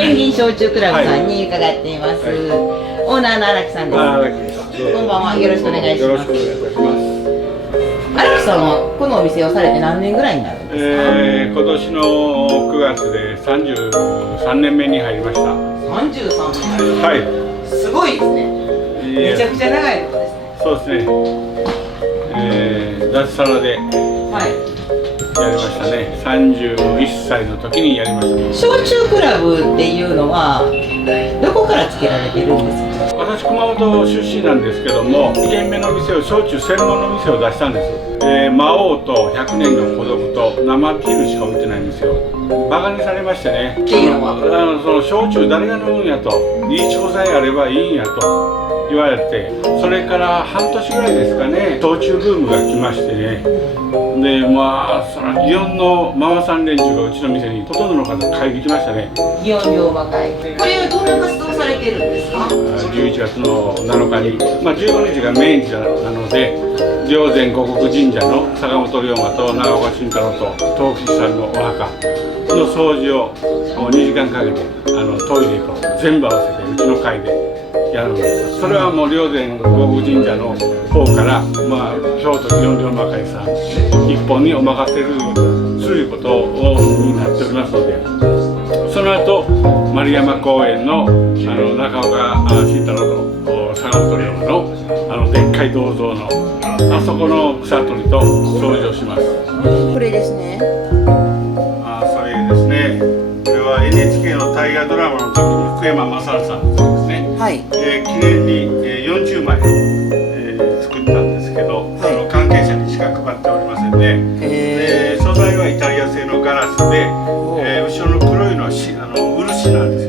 ペンギン焼酎クラブさんに伺っています。オーナーの荒木さんです。こんばんは、よろしくお願いします。荒木さんはこのお店をされて何年ぐらいになるんですか？今年の9月で33年目に入りました。33年。はい。すごいですね。めちゃくちゃ長いのですね。そうですね。脱サラで。はい。やりましたね。31歳の時にやりました。焼酎クラブっていうのはどこからつけられてるんですか？私熊本出身なんですけども、2軒目の店を焼酎専門の店を出したんです。魔王と100年の孤独と生ビールしか置いてないんですよ。バカにされましてね。っていうのはその焼酎誰が飲むんやと、いい調さえあればいいんやと言われて、それから半年ぐらいですかね、焼酎ブームが来ましてね。でまあその祇園のママさん連中がうちの店にほとんどの方買いに来ましたね。祇園龍馬会、これはどんな活動されてるんですか？11月の7日に、15日が命日なので、霊山護国神社の坂本龍馬と長岡慎太郎と東吉さんのお墓の掃除を2時間かけてトイレと全部合わせてうちの会でやるんです。それはもう霊山護国神社の方から、京都祇園龍馬会さん一本にお任せすることになっておりますので、その後丸山公園の中岡慎太郎と坂本龍馬のでっかい銅像のあそこの草取りと掃除をします。これですね。それですね。これは NHK の大河ドラマの時に福山雅治さんですね。はい。記念に40枚作ったんですけど、関係者にしか配っておりませんね。素材はイタリア製のガラスで、後ろの黒いのは漆なんです。